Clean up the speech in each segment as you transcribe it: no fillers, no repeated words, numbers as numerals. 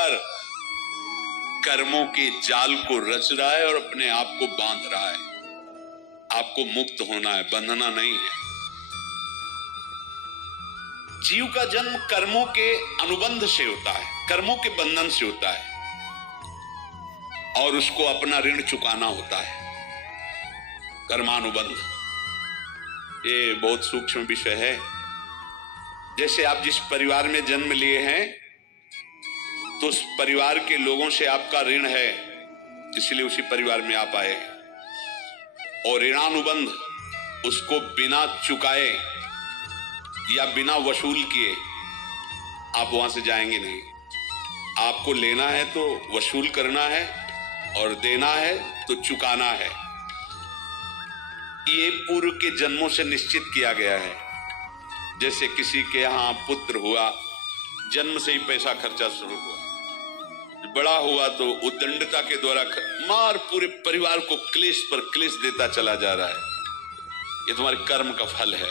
निरंतर कर्मों के जाल को रच रहा है और अपने आप को बांध रहा है। आपको मुक्त होना है, बंधना नहीं है। जीव का जन्म कर्मों के अनुबंध से होता है, कर्मों के बंधन से होता है, और उसको अपना ऋण चुकाना होता है। कर्मानुबंध ये बहुत सूक्ष्म विषय है। जैसे आप जिस परिवार में जन्म लिए हैं तो उस परिवार के लोगों से आपका ऋण है, इसलिए उसी परिवार में आप आए, और ऋणानुबंध उसको बिना चुकाए या बिना वसूल किए आप वहां से जाएंगे नहीं। आपको लेना है तो वसूल करना है, और देना है तो चुकाना है। ये पूर्व के जन्मों से निश्चित किया गया है। जैसे किसी के यहां पुत्र हुआ, जन्म से ही पैसा खर्चा शुरू हुआ, बड़ा हुआ तो उद्दंडता के द्वारा मार पूरे परिवार को क्लेश पर क्लेश देता चला जा रहा है। ये तुम्हारे कर्म का फल है।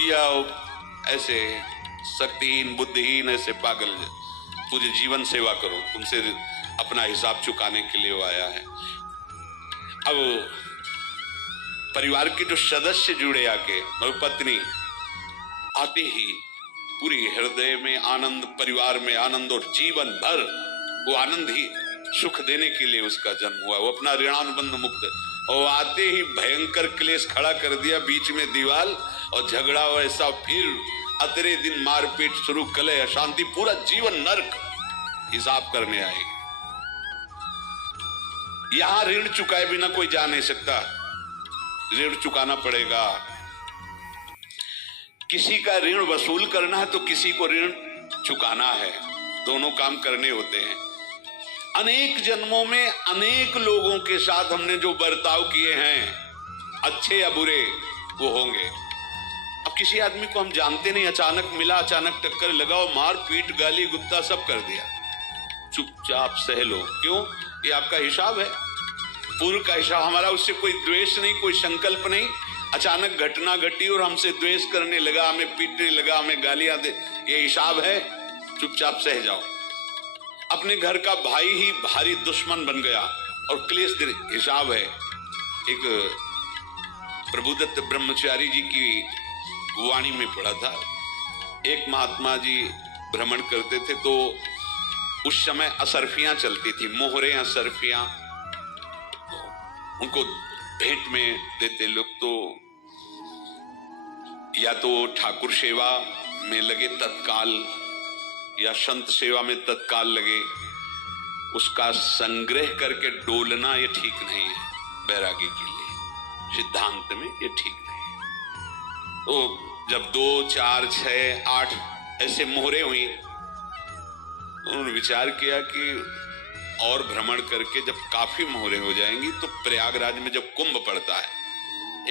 या ऐसे शक्तिहीन बुद्धिहीन ऐसे पागल तुझे जीवन सेवा करो, तुमसे अपना हिसाब चुकाने के लिए वो आया है। अब परिवार के जो सदस्य जुड़े आके, पत्नी आते ही पूरी हृदय में आनंद, परिवार में आनंद, और जीवन भर वो आनंद ही सुख देने के लिए उसका जन्म हुआ। वो अपना ऋणानुबंध मुक्त, और आते ही भयंकर क्लेश खड़ा कर दिया, बीच में दीवार और झगड़ा वैसा, फिर अतरे दिन मारपीट शुरू, कलह अशांति, पूरा जीवन नर्क हिसाब करने आए। यहां ऋण चुकाए बिना कोई जा नहीं सकता, ऋण चुकाना पड़ेगा। किसी का ऋण वसूल करना है तो किसी को ऋण चुकाना है, दोनों काम करने होते हैं। अनेक जन्मों में अनेक लोगों के साथ हमने जो बर्ताव किए हैं, अच्छे या बुरे, वो होंगे। अब किसी आदमी को हम जानते नहीं, अचानक मिला, अचानक टक्कर लगाओ, मार पीट गाली गुप्ता सब कर दिया, चुपचाप सह लो। क्यों? ये आपका हिसाब है, पूर्व का हिसाब। हमारा उससे कोई द्वेष नहीं, कोई संकल्प नहीं। अचानक घटना घटी और हमसे द्वेष करने लगा, हमें पीटने लगा, हमें गालियां दे, ये हिसाब है, चुपचाप सह जाओ। अपने घर का भाई ही भारी दुश्मन बन गया और क्लेश, हिसाब है। एक प्रभुदत्त ब्रह्मचारी जी की वाणी में पढ़ा था, एक महात्मा जी भ्रमण करते थे तो उस समय असरफियां चलती थी, मोहरे असरफियां, उनको भेंट में देते लोग। तो या तो ठाकुर सेवा में लगे तत्काल, या संत सेवा में तत्काल लगे, उसका संग्रह करके डोलना ये ठीक नहीं है बैरागी के लिए, सिद्धांत में ये ठीक नहीं है। तो जब 2, 4, 6, 8 ऐसे मोहरे हुई, उन्होंने विचार किया कि और भ्रमण करके जब काफी मोहरे हो जाएंगी तो प्रयागराज में जब कुंभ पड़ता है,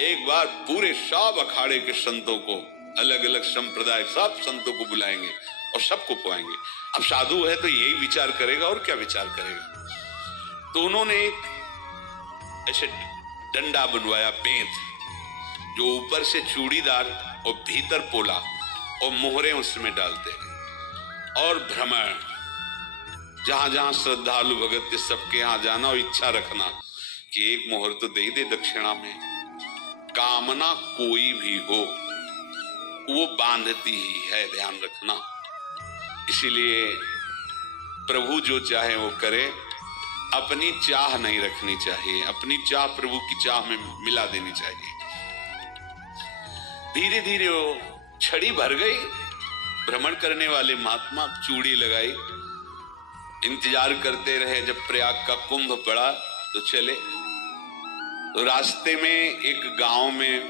एक बार पूरे सब अखाड़े के संतों को, अलग अलग संप्रदाय सब संतों को बुलाएंगे और सबको पुआएंगे। अब साधु है तो यही विचार करेगा, और क्या विचार करेगा। तो उन्होंने एक ऐसे डंडा बनवाया, बेंत, जो ऊपर से चूड़ीदार और भीतर पोला, और मोहरे उसमें डालते हैं, और भ्रमण, जहां जहां श्रद्धालु भगत सबके यहां जाना और इच्छा रखना कि एक मोहर तो दे दे दक्षिणा में। कामना कोई भी हो वो बांधती ही है, ध्यान रखना। इसीलिए प्रभु जो चाहे वो करे, अपनी चाह नहीं रखनी चाहिए, अपनी चाह प्रभु की चाह में मिला देनी चाहिए। धीरे धीरे वो छड़ी भर गई, भ्रमण करने वाले महात्मा चूड़ी लगाई, इंतजार करते रहे। जब प्रयाग का कुंभ पड़ा तो चले। तो रास्ते में एक गांव में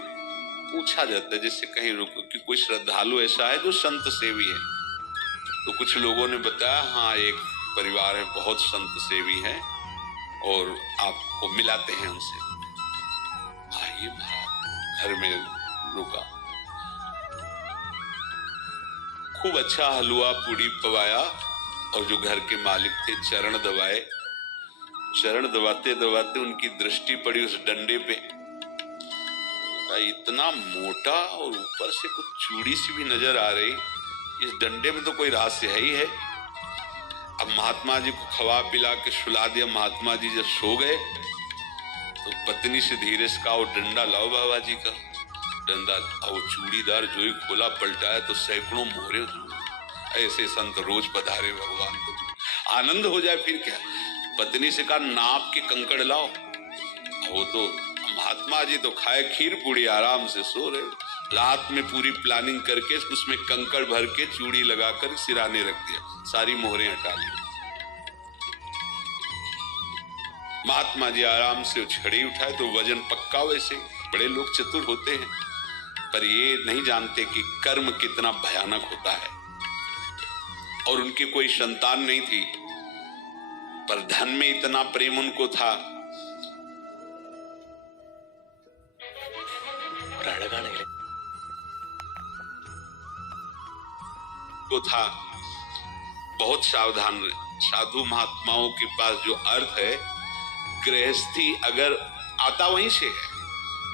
पूछा जाता है, जैसे कहीं रुको कि कोई श्रद्धालु ऐसा है जो संत सेवी है। तो कुछ लोगों ने बताया, हाँ एक परिवार है, बहुत संत सेवी है, और आपको मिलाते हैं उनसे। आइए महाराज, घर में रुका, खूब अच्छा हलवा पूड़ी पवाया, और जो घर के मालिक थे चरण दबाए। चरण दबाते दबाते उनकी दृष्टि पड़ी उस डंडे पे, इतना मोटा और ऊपर से कुछ चूड़ी सी भी नजर आ रही, इस डंडे में तो कोई रहस्य है ही है। अब महात्मा जी को खवा पिला के सुला दिया। महात्मा जी जब सो गए तो पत्नी से धीरे से कहा, वो डंडा लाओ बाबा जी का। डंडा और चूड़ीदार जो ही खोला पलटाया तो सैकड़ों मोहरे। ऐसे संत रोज पधारे भगवान को आनंद हो जाए फिर क्या। पत्नी से कहा, नाप के कंकड़ लाओ। वो तो महात्मा जी तो खाए खीर पूड़ी, आराम से सो रहे। रात में पूरी प्लानिंग करके उसमें कंकड़ भर के चूड़ी लगाकर सिराने रख दिया, सारी मोहरें हटा ली। महात्मा जी आराम से छड़ी उठाए तो वजन पक्का। वैसे बड़े लोग चतुर होते हैं, पर ये नहीं जानते कि कर्म कितना भयानक होता है। और उनकी कोई संतान नहीं थी, पर धन में इतना प्रेम उनको था। को था बहुत सावधान। साधु महात्माओं के पास जो अर्थ है, गृहस्थी अगर आता वहीं से है,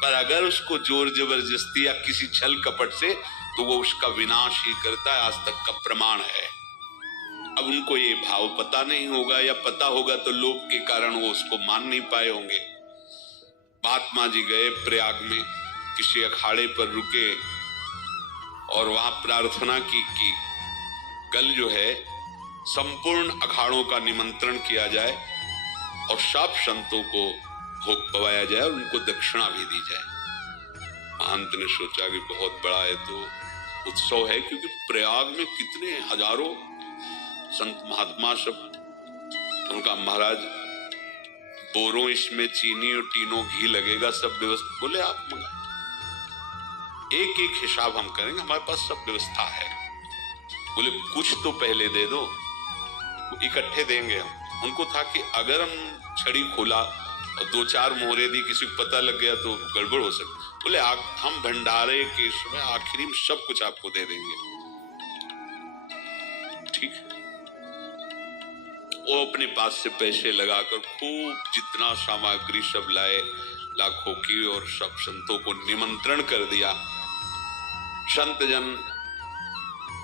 पर अगर उसको जोर जबरदस्ती या किसी छल कपट से, तो वो उसका विनाश ही करता है। आज तक का प्रमाण है। अब उनको ये भाव पता नहीं होगा, या पता होगा तो लोभ के कारण वो उसको मान नहीं पाए होंगे। महात्मा जी गए प्रयाग में, किसी अखाड़े पर रुके और वहां प्रार्थना की कि कल जो है संपूर्ण अखाड़ों का निमंत्रण किया जाए और सब संतों को भोग पवाया जाए और उनको दक्षिणा भी दी जाए। महंत ने सोचा कि बहुत बड़ा है तो उत्सव है, क्योंकि प्रयाग में कितने हजारों संत महात्मा सब। उनका महाराज बोरों इसमें चीनी और टीनो घी लगेगा, सब व्यवस्था। बोले आप मंगा, एक एक हिसाब हम करेंगे, हमारे पास सब व्यवस्था है। बोले कुछ तो पहले दे दो, इकट्ठे देंगे हम। उनको था कि अगर हम छड़ी खोला और दो चार मोहरे दी, किसी को पता लग गया तो गड़बड़ हो सकती। बोले हम भंडारे के समय आखिरी में सब कुछ आपको दे देंगे। ठीक है। वो अपने पास से पैसे लगाकर खूब जितना सामग्री सब लाए, लाखों की, और सब संतों को निमंत्रण कर दिया। संत जन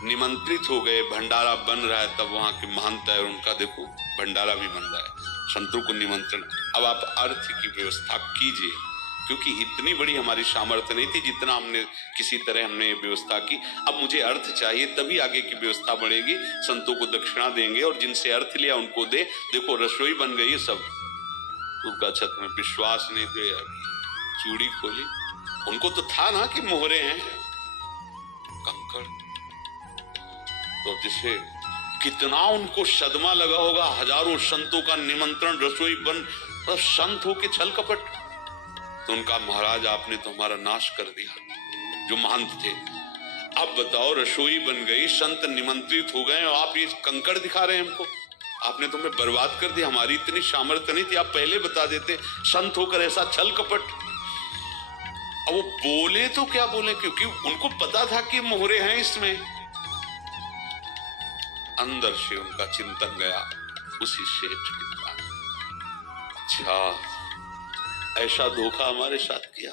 निमंत्रित हो गए, भंडारा बन रहा है। तब वहां के महंत है, उनका देखो भंडारा भी बन रहा है, संतों को निमंत्रण। अब आप अर्थ की व्यवस्था कीजिए, क्योंकि इतनी बड़ी हमारी सामर्थ्य नहीं थी जितना हमने किसी तरह हमने व्यवस्था की। अब मुझे अर्थ चाहिए, तभी आगे की व्यवस्था बढ़ेगी। संतों को दक्षिणा देंगे और जिनसे अर्थ लिया उनको दे। देखो रसोई बन गई है सब। उनका छत में विश्वास नहीं थे, चूड़ी खोली। उनको तो था ना कि मोहरे हैं, कंकड़। तो जिसे कितना उनको सदमा लगा होगा। हजारों संतों का निमंत्रण, रसोई बन, तो संत हो के छल कपट। तो उनका महाराज आपने तो हमारा नाश कर दिया, जो महंत थे। अब बताओ, रसोई बन गई, संत निमंत्रित हो गए और आप ये कंकड़ दिखा रहे हैं हमको। आपने तो हमें बर्बाद कर दिया। हमारी इतनी सामर्थ्य नहीं थी, आप पहले बता देते। संत होकर ऐसा छल कपट। अब वो बोले तो क्या बोले, क्योंकि उनको पता था कि मोहरे हैं इसमें। अंदर से उनका चिंतन गया उसी सेठ के पास। अच्छा, ऐसा धोखा हमारे साथ किया,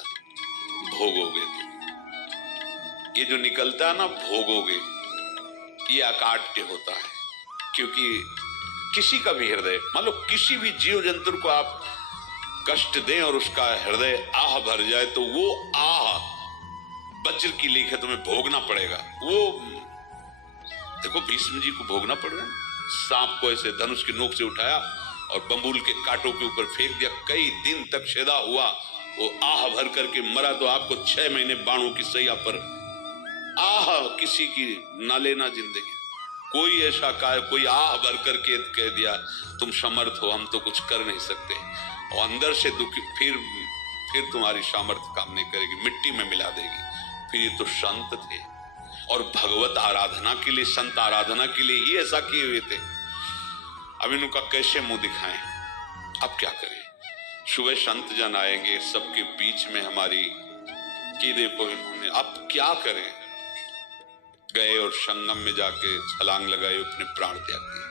भोगोगे तुम। ये जो निकलता है ना, भोगोगे, ये अकाट्य होता है। क्योंकि किसी का भी हृदय, मान लो किसी भी जीव जंतु को आप कष्ट दें और उसका हृदय आह भर जाए, तो वो आह वज्र की लीक है, तुम्हें भोगना पड़ेगा। वो देखो भीष्म जी को भोगना पड़ रहा है। सांप को ऐसे धनुष की नोक से उठाया और बंबूल के कांटों के ऊपर फेंक दिया। कई दिन तक छेदा हुआ, वो आह भर करके मरा। तो आपको 6 महीने बाणों की सैया पर आह किसी की ना लेना जिंदगी। कोई ऐसा कोई आह भर करके कह दिया तुम समर्थ हो, हम तो कुछ कर नहीं सकते। और अंदर से दुखी, फिर तुम्हारी सामर्थ्य काम नहीं करेगी, मिट्टी में मिला देगी। फिर ये तो संत थे और भगवत आराधना के लिए, संत आराधना के लिए ही ऐसा किए हुए थे। अब इनका कैसे मुंह दिखाएं? अब क्या करें? सुबह संत जन आएंगे, सबके बीच में हमारी कि देखो इन्होंने, अब क्या करें? गए और संगम में जाके छलांग लगाई, अपने प्राण त्याग दिए।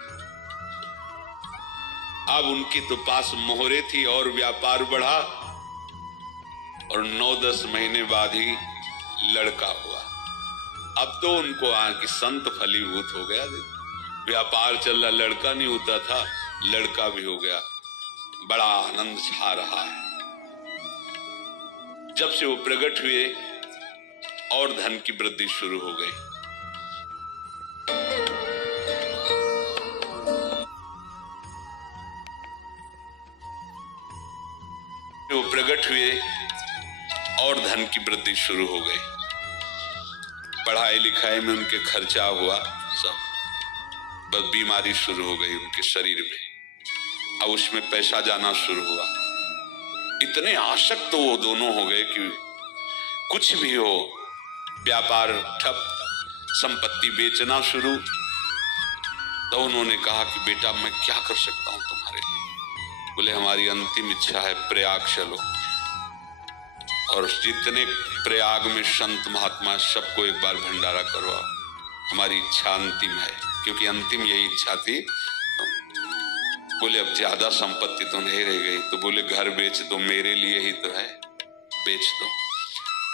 अब उनकी तो पास मोहरे थी और व्यापार बढ़ा, और 9-10 महीने बाद ही लड़का हुआ। अब तो उनको आके संत फलीभूत हो गया। व्यापार चल रहा, लड़का नहीं होता था, लड़का भी हो गया। बड़ा आनंद छा रहा है। जब से वो प्रकट हुए और धन की वृद्धि शुरू हो गई। वो प्रकट हुए और धन की वृद्धि शुरू हो गई। पढ़ाई लिखाई में उनके खर्चा हुआ सब, बस बीमारी शुरू हो गई उनके शरीर में। अब उसमें पैसा जाना शुरू हुआ। इतने आसक्त तो वो दोनों हो गए कि कुछ भी हो, व्यापार ठप, संपत्ति बेचना शुरू। तो उन्होंने कहा कि बेटा मैं क्या कर सकता हूं तुम्हारे लिए? बोले हमारी अंतिम इच्छा है प्रयाग चलो, और जितने प्रयाग में संत महात्मा सबको एक बार भंडारा करवाओ। हमारी इच्छा अंतिम है, क्योंकि अंतिम यही इच्छा थी। बोले अब ज्यादा संपत्ति तो नहीं रह गई। तो बोले घर बेच दो, मेरे लिए ही तो है, बेच दो।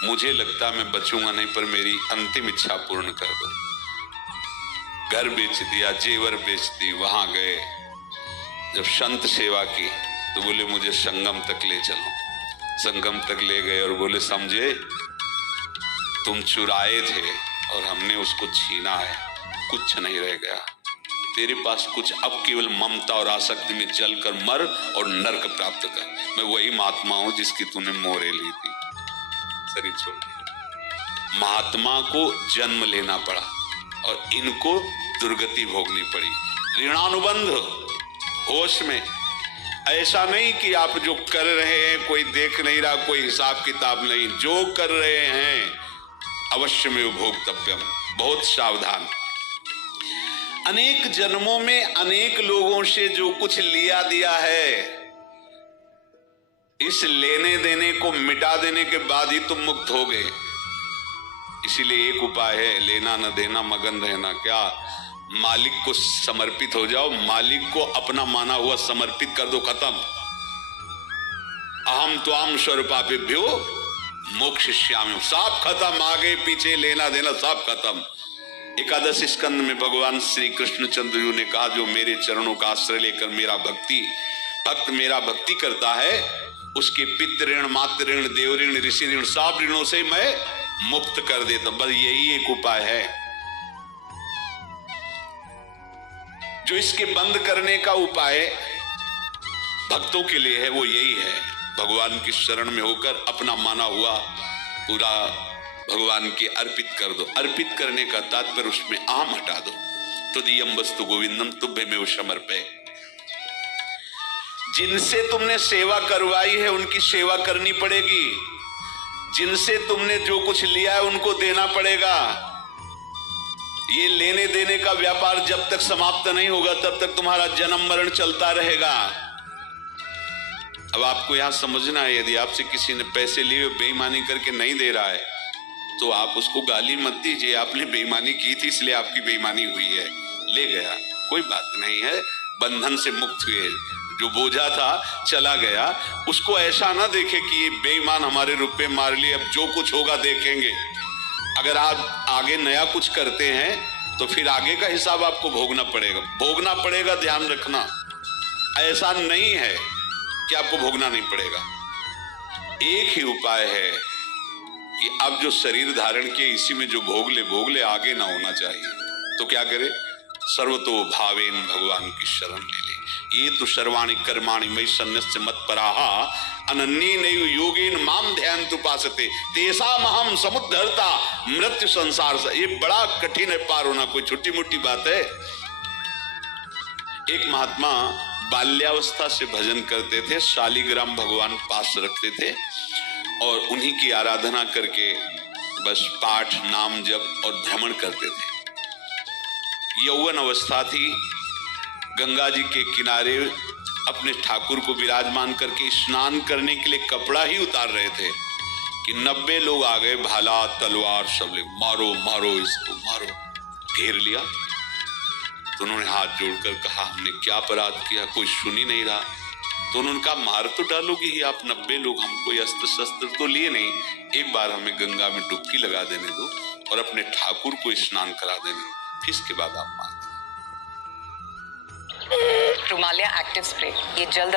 मुझे लगता मैं बचूंगा नहीं, पर मेरी अंतिम इच्छा पूर्ण कर दो। घर बेच दिया, जेवर बेच दी। वहां गए, जब संत सेवा की तो बोले मुझे संगम तक ले चलो। संगम तक ले गए और बोले समझे तुम चुराए थे और हमने उसको छीना है, कुछ नहीं रह गया तेरे पास कुछ। अब केवल ममता और आसक्ति में जलकर मर और नरक प्राप्त कर। मैं वही महात्मा हूं जिसकी तूने मोहरे ली थी, शरीर छोड़ दिया। महात्मा को जन्म लेना पड़ा और इनको दुर्गति भोगनी पड़ी। ऋणानुबंध होश में, ऐसा नहीं कि आप जो कर रहे हैं कोई देख नहीं रहा, कोई हिसाब किताब नहीं। जो कर रहे हैं अवश्य में भोक्तव्यम, बहुत सावधान। अनेक जन्मों में अनेक लोगों से जो कुछ लिया दिया है, इस लेने देने को मिटा देने के बाद ही तुम मुक्त हो गए। इसीलिए एक उपाय है, लेना न देना मगन रहना। क्या? मालिक को समर्पित हो जाओ, मालिक को अपना माना हुआ समर्पित कर दो, खत्म। अहम त्वाम स्वरूपाभ्यो मोक्षयिष्यामि, सब खत्म। आगे पीछे लेना देना सब खत्म। एकादश स्कंद में भगवान श्री कृष्ण चंद्र ने कहा जो मेरे चरणों का आश्रय लेकर मेरा भक्त मेरा भक्ति करता है, उसके पितृ ऋण, मातृ ऋण, देव ऋण, ऋषि ऋण, सब ऋणों से मैं मुक्त कर देता हूं। बस यही एक उपाय है जो इसके बंद करने का उपाय भक्तों के लिए है। वो यही है, भगवान की शरण में होकर अपना माना हुआ पूरा भगवान के अर्पित कर दो। अर्पित करने का तात्पर्य उसमें आम हटा दो। तुदीयम वस्तु गोविंदम तुभ्यमेव समर्पये। जिनसे तुमने सेवा करवाई है उनकी सेवा करनी पड़ेगी। जिनसे तुमने जो कुछ लिया है उनको देना पड़ेगा। ये लेने देने का व्यापार जब तक समाप्त नहीं होगा तब तक तुम्हारा जन्म मरण चलता रहेगा। अब आपको यहां समझना है, यदि आपसे किसी ने पैसे लिए बेईमानी करके नहीं दे रहा है तो आप उसको गाली मत दीजिए। आपने बेईमानी की थी इसलिए आपकी बेईमानी हुई है, ले गया, कोई बात नहीं है, बंधन से मुक्त हुए। जो बोझा था चला गया। उसको ऐसा ना देखे कि ये बेईमान हमारे रुपए मार लिए, अब जो कुछ होगा देखेंगे। अगर आप आगे नया कुछ करते हैं तो फिर आगे का हिसाब आपको भोगना पड़ेगा, ध्यान रखना। ऐसा नहीं है कि आपको भोगना नहीं पड़ेगा। एक ही उपाय है कि अब जो शरीर धारण किए इसी में जो भोग ले, आगे ना होना चाहिए। तो क्या करे? सर्वतो भावेन भगवान की शरण ले ले। ये तो सर्वाणि कर्माणि मयि सन्न्यस्य मत्पराहा अनन्येन योगेन माम ध्यायन्त उपासते तेषामहं समुद्धर्ता मृत्यु संसार से। ये बड़ा कठिन है पार होना, कोई छोटी मोटी बात है। एक महात्मा बाल्यावस्था से भजन करते थे, शालिग्राम भगवान पास रखते थे और उन्हीं की आराधना करके बस पाठ, नाम, जप और भ्रमण करते थे। यौवन अवस्था थी, गंगा जी के किनारे अपने ठाकुर को विराजमान करके स्नान करने के लिए कपड़ा ही उतार रहे थे कि 90 लोग आ गए, भाला तलवार सब ले, मारो मारो इसको मारो, घेर लिया। तो उन्होंने हाथ जोड़कर कहा हमने क्या अपराध किया, कोई सुन ही नहीं रहा। तो उन्होंने कहा मार तो डालोगे ही आप 90 लोग, हम कोई अस्त्र शस्त्र तो लिए नहीं, एक बार हमें गंगा में डुबकी लगा देने दो और अपने ठाकुर को स्नान करा देने दो, फिर इसके बाद आप मार। रुमालिया एक्टिव स्प्रे, ये जल्द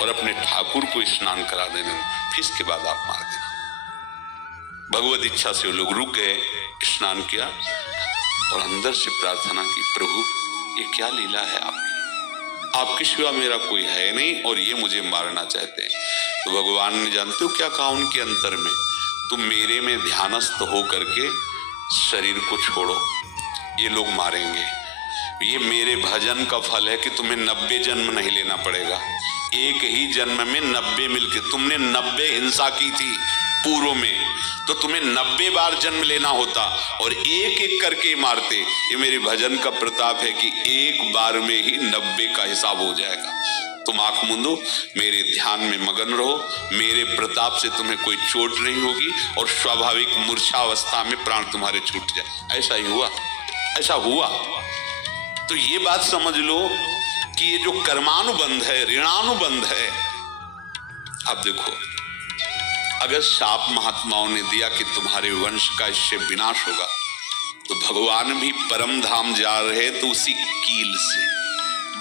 और अपने ठाकुर को स्नान करा देना, फिर इसके बाद आप मार देना। भगवत इच्छा से वो लोग रुक गए, स्नान किया और अंदर से प्रार्थना की, प्रभु ये क्या लीला है आपकी, आपके सिवा मेरा कोई है नहीं और ये मुझे मारना चाहते हैं। तो भगवान ने जानते हो क्या कहा उनके अंतर में, तुम मेरे में ध्यानस्थ हो करके शरीर को छोड़ो, ये लोग मारेंगे। ये मेरे भजन का फल है कि तुम्हें 90 जन्म नहीं लेना पड़ेगा, एक ही जन्म में 90 मिलके, तुमने 90 हिंसा की थी पूर्व में, तो तुम्हें 90 बार जन्म लेना होता और एक एक करके मारते। ये मेरे भजन का प्रताप है कि एक बार में ही 90 का हिसाब हो जाएगा। तुम आंख मूंदो, मेरे ध्यान में मगन रहो, मेरे प्रताप से तुम्हें कोई चोट नहीं होगी और स्वाभाविक मूर्छावस्था में प्राण तुम्हारे छूट जाए। ऐसा ही हुआ, ऐसा हुआ। तो ये बात समझ लो कि ये जो कर्मानुबंध है, ऋणानुबंध है। अब देखो, अगर शाप महात्माओं ने दिया कि तुम्हारे वंश का इससे विनाश होगा, तो भगवान भी परम धाम जा रहे तो उसी कील से,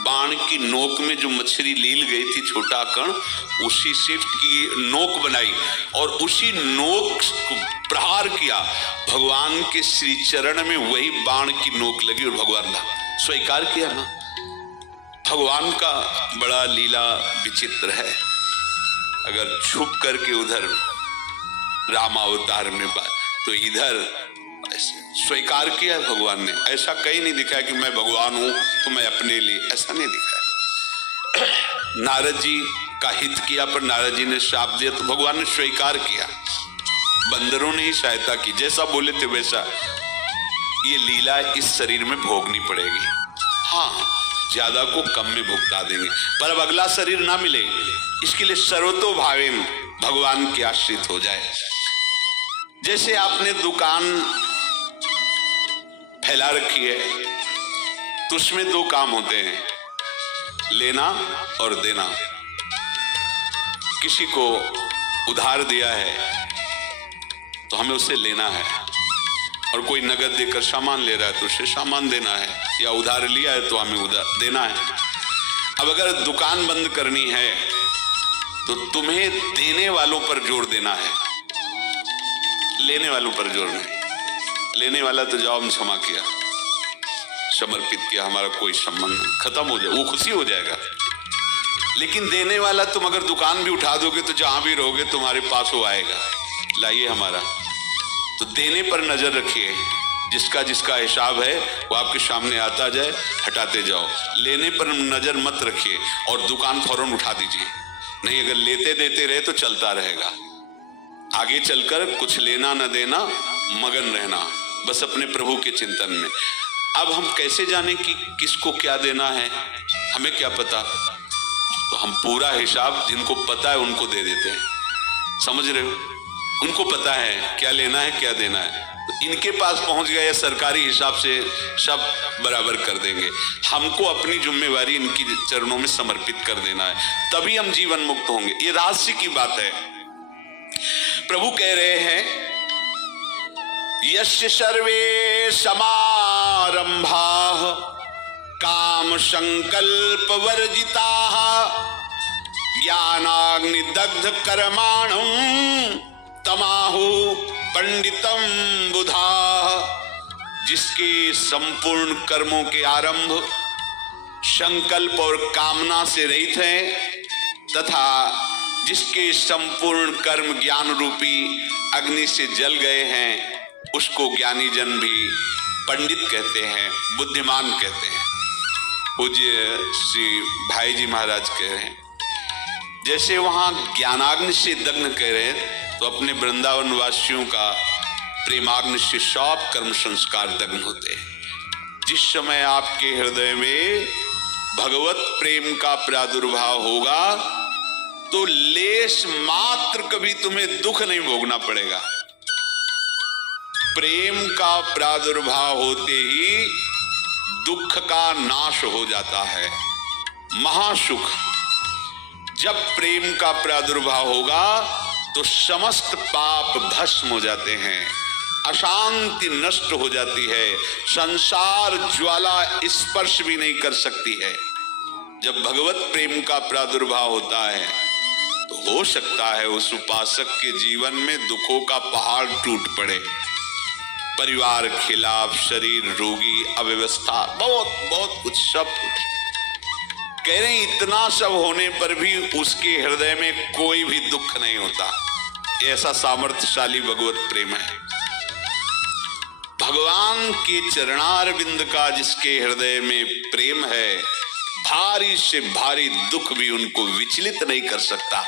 बाण की नोक में जो मछली लील गई थी, छोटा कण, उसी से की नोक बनाई और उसी नोक को प्रहार किया, भगवान के श्री चरण में वही बाण की नोक लगी और भगवान ने स्वीकार किया ना। भगवान का बड़ा लीला विचित्र है। अगर छुप करके उधर रामावतार में बात, तो इधर स्वीकार किया है भगवान ने। ऐसा कहीं नहीं दिखा कि मैं भगवान हूं तो मैं अपने लिए, ऐसा नहीं दिखा। नारद जी का हित किया पर नारद जी ने श्राप दिया तो भगवान ने स्वीकार किया। बंदरों ने ही सहायता की, जैसा बोले थे वैसा। ये लीला इस शरीर में भोगनी पड़ेगी। हाँ, ज्यादा को कम में भुगता देंगे, पर अब अगला शरीर ना मिले, इसके लिए सर्वतो भावेन भगवान के आश्रित हो जाए। जैसे आपने दुकान फैला रखी है तो उसमें दो काम होते हैं, लेना और देना। किसी को उधार दिया है तो हमें उसे लेना है, और कोई नगद देकर सामान ले रहा है तो उसे सामान देना है, या उधार लिया है तो हमें उधार देना है। अब अगर दुकान बंद करनी है तो तुम्हें देने वालों पर जोर देना है, लेने वालों पर जोर नहीं। लेने वाला तो जाओ, हम क्षमा किया, समर्पित किया, हमारा कोई संबंध नहीं, खत्म हो जाए, वो खुशी हो जाएगा। लेकिन देने वाला, तुम अगर दुकान भी उठा दोगे तो जहां भी रहोगे तुम्हारे पास वो आएगा, लाइए हमारा। तो देने पर नजर रखिए, जिसका जिसका हिसाब है वो आपके सामने आता जाए, हटाते जाओ। लेने पर नजर मत रखिए और दुकान फौरन उठा दीजिए, नहीं अगर लेते देते रहे तो चलता रहेगा। आगे चलकर कुछ लेना न देना, मगन रहना बस अपने प्रभु के चिंतन में। अब हम कैसे जाने कि किसको क्या देना है, हमें क्या पता? तो हम पूरा हिसाब जिनको पता है उनको दे देते हैं, समझ रहे हो? उनको पता है क्या लेना है क्या देना है, तो इनके पास पहुंच गए, सरकारी हिसाब से सब बराबर कर देंगे। हमको अपनी जिम्मेवारी इनकी चरणों में समर्पित कर देना है, तभी हम जीवन मुक्त होंगे। ये रहस्य की बात है। प्रभु कह रहे हैं, यस्य सर्वे समारंभाः काम संकल्प वर्जिताः ज्ञानाग्नि दग्ध कर्माणं तमाहु पंडितम बुधाः। जिसके संपूर्ण कर्मों के आरंभ संकल्प और कामना से रहित हैं, तथा जिसके संपूर्ण कर्म ज्ञान रूपी अग्नि से जल गए हैं, उसको ज्ञानी जन भी पंडित कहते हैं, बुद्धिमान कहते हैं। पूज्य श्री भाई जी महाराज कह रहे हैं, जैसे वहां ज्ञानाग्नि से दग्न कह रहे हैं, तो अपने वृंदावन वासियों का प्रेमाग्नि से सब कर्म संस्कार दग्न होते हैं। जिस समय आपके हृदय में भगवत प्रेम का प्रादुर्भाव होगा तो लेश मात्र कभी तुम्हें दुख नहीं भोगना पड़ेगा। प्रेम का प्रादुर्भाव होते ही दुख का नाश हो जाता है, महासुख। जब प्रेम का प्रादुर्भाव होगा तो समस्त पाप भस्म हो जाते हैं, अशांति नष्ट हो जाती है, संसार ज्वाला स्पर्श भी नहीं कर सकती है। जब भगवत प्रेम का प्रादुर्भाव होता है तो हो सकता है उस उपासक के जीवन में दुखों का पहाड़ टूट पड़े, परिवार खिलाफ, शरीर रोगी, अव्यवस्था, बहुत बहुत कुछ, सब कुछ। कह रहे हैं इतना सब होने पर भी उसके हृदय में कोई भी दुख नहीं होता। ऐसा सामर्थ्यशाली भगवत प्रेम है। भगवान के चरणारविंद का जिसके हृदय में प्रेम है, भारी से भारी दुख भी उनको विचलित नहीं कर सकता।